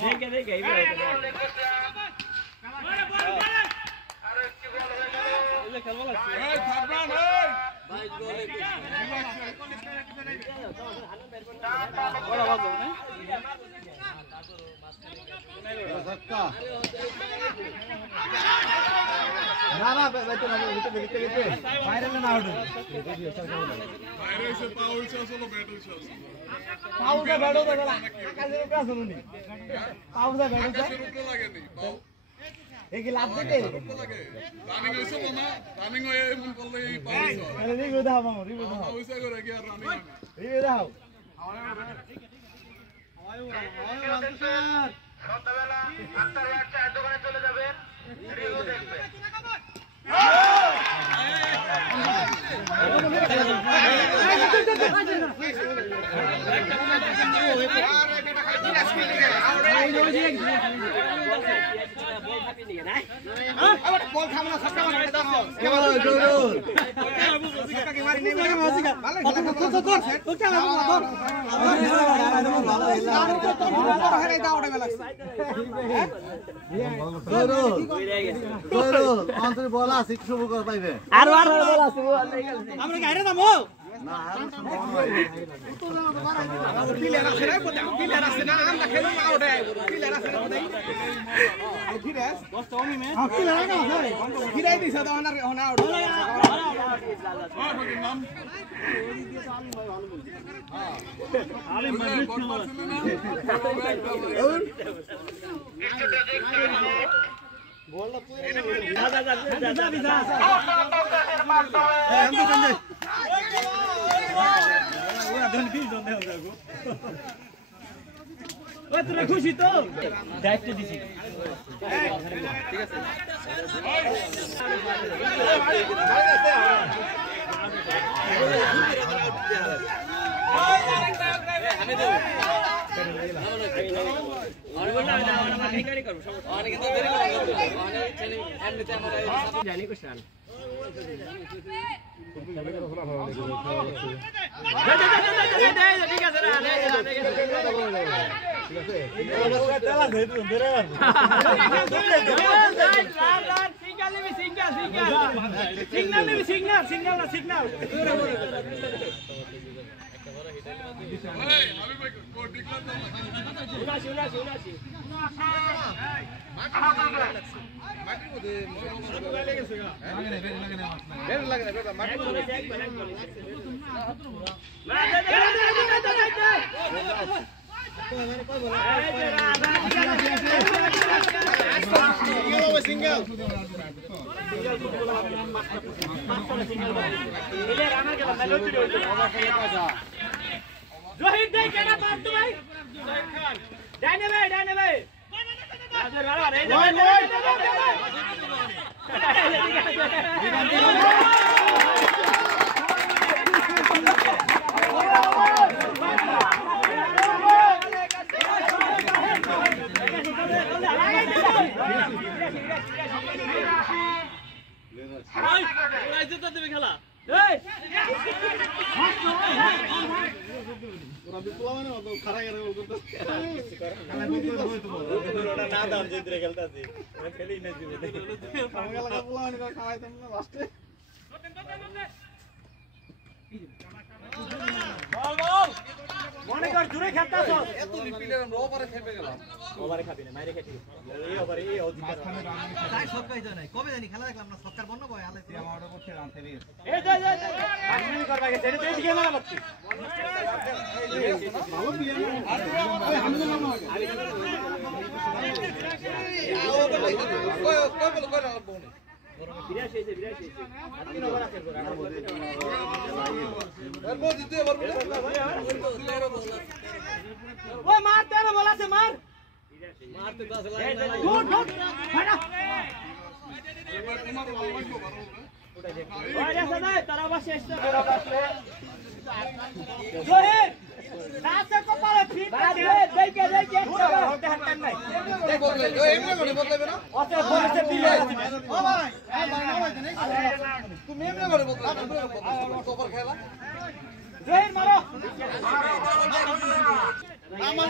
দেখে এইবার খেলবো লাগছে এই খাবরান এই ভাই গোলে বড় বাজো না সক্কা না বাইতে না ভিতরে বাইরে না আউট বাইরে এসে পাউল চাষ হলো ব্যাটল চাষ পাউলটা ব্যাটল তো আকাশের উপরে আসুনি পাউলটা ব্যাটল আকাশের উপরে লাগেনি পাউ এই কি লাভ দিতে লাগে রানিং হইছে মামা রানিং হয়ে এমন করলে এই পাউল আরে রিভিউ দাও মামা রিভিউ দাও হইছে করে কি আর রানিং রিভিউ দাও সন্ধ্যাবেলা আটটার চায়ের দোকানে চলে যাবেন রিভিউ দেখবেন বল খামনা সবটা মানে দাও কেমন জোর সবটা কি মারি নেই ভালো খেলা কর তো কেন ধর ভালো হেলা হেরে দাও ওটা লাগছে জোর অন্তরে বল আছে শুরু কর পাইবে আর বল আছে আমরা গাইরে দামো না আর প্লেয়ার আছে না প্লেয়ার আছে না আমরা খেলুম আউট আইব প্লেয়ার আছে না কোথায় ফিরেস দশটা ওনি মে প্লেয়ার না আছে ফিরাই দিছে তো না হনা আউট নাম আলিম ভাই ভালো বলছে হ্যাঁ বললা পুরো যা ওই তোরা খুশি তো দায়িত্ব দিছি ঠিক আছে আমি দেব আমি বললাম না আমরা কারি করব অনেক কিন্তু দেরি করব অনেক ছেলে এমনিতে আমরা জানি কোশ্চেন ঠিক আছে না সিগন্যাল জহির দেই কেডা পার তো ভাই ডাইনে ভাই রাজের ভালো রে খেলা মনে কর জুড়ে খেলতাছ এত রিপিলের আমরা ওভারে খেপে গেলাম ওভারে খাবি না মাইরে খেটি এই ওভারে এই অধিকার তাই সব কাজ নাই কবে জানি খেলা দেখলাম না সরকার বন্ধ করে আলে তুই আমার অর্ডার করতে রান থেকে এই যা ফাইনাল করবা গেছে এটা তুই দিকে মারা লাগছে ভালো প্লেয়ার ওই হামজা নাম আগে কই বল করে আলবো না বিরাশ হইছে আপনি ওভার আছে রানা বল বল দিতে বল ওই মার তেরে বল আছে মার মারতে 10 লাইন গুড ফাটা এবার তোমার বল লাগবে ভালো ওটা দেখ ওই রে সদাই তারা বসে আসছে ওরা বসে জহির রাতে কপালে ফিট দে দেখে ওটা হাত নাই দেখ বল এমনি করে বলবে না ওতে বলেছে দিলে ও ভাই তুমি এমনি করে বলবে কপাল খেলা জহির মারো আমার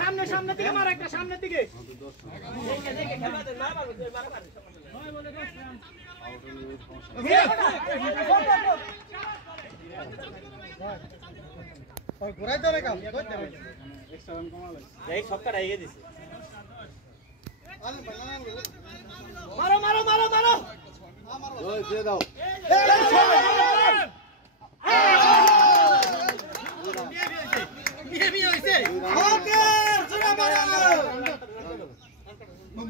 সামনে সামনে দিকে মার একটা সামনের দিকে ঘুরাই দাও রে কাম এই সবটা এগিয়ে দিছে মারো মারো মারো মারো ওই দিয়ে দাও মিয়ে হইছে ওকে জোরে মারো 90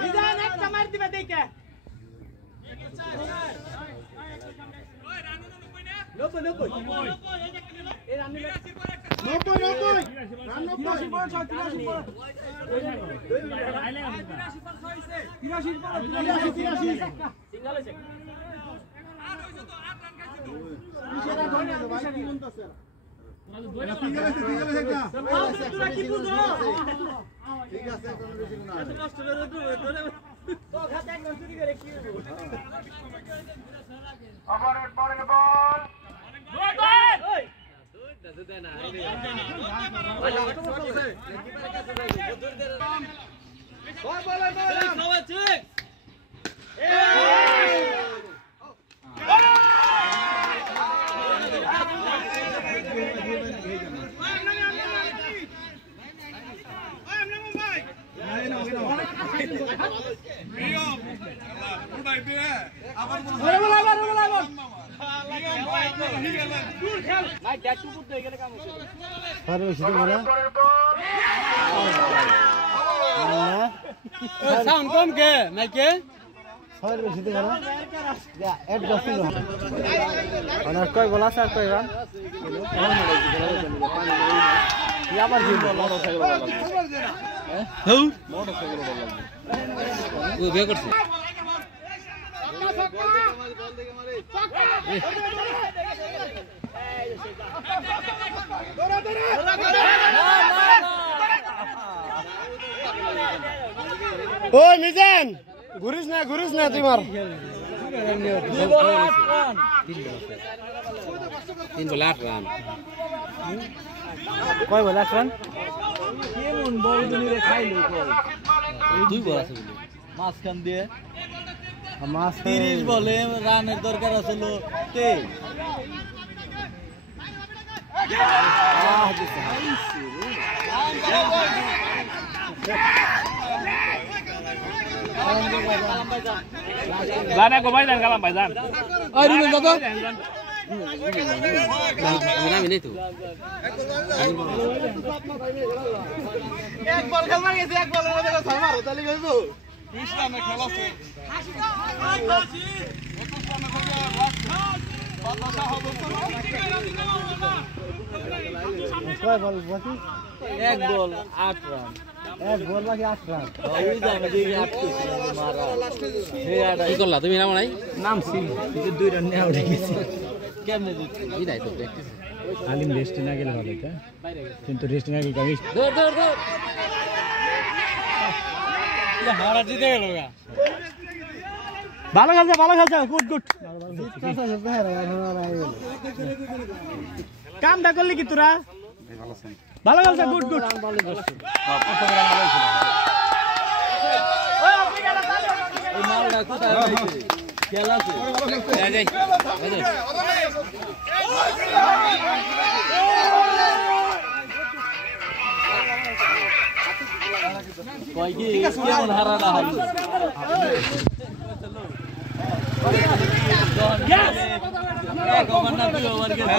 মিজান একটা মার দিবে দেখে 90 এই রান্নি সাউন্ড কম কে নাকি ছয়ের বেশি দিকে না যা অ্যাডজাস্ট ছিল অনেক কই বলা স্যার কই রান কি আবার কি মোটরসাইকেল বলা হ্যাঁ হউ মোটরসাইকেল বলা ও বে করছে ওই মিজান ঘুরিস না তুই মার 3 বল 8 রান কয় বল 8 রান কেমন বল দিনে খাইলো কই এই 2 বল আছে বলে মাছ কান দিয়ে মাছ 30 বলে রানের দরকার আছিল 23 Lan aku main dan kalah Baizan. Oh, ini betul. Mana ini tuh? এক বল খেলবার গেছে এক বলের মধ্যে কথা মারো তাহলে কইবো ইসলামে খেলা আছে। কয় বল বাকি এক বল 8 রান। এক বল বাকি 8 রান ওই জানে যে 8 মারা হে আড়া কি করলা তুমি নাম নাই নাম সিং কিন্তু 2 রান নিয়ে উঠে গেছে কেমনে দিচ্ছি এই দাই তো প্র্যাকটিস আলিম রেস্ট না গেলে ভালো এটা কিন্তু রেস্ট না গেলে গাবি ধর ধর ধর এটা হারা জিতে গেল গা ভালো খেলছে গুড গুড কামটা করলি কি তোরা ভালো খেলছে, গুড গুড। এই মালটা কোথায় পাইছে? খেলা আছে। কয় কি কেমন হারাটা হারলো? এক ওভার না 2 ওভার গেছে।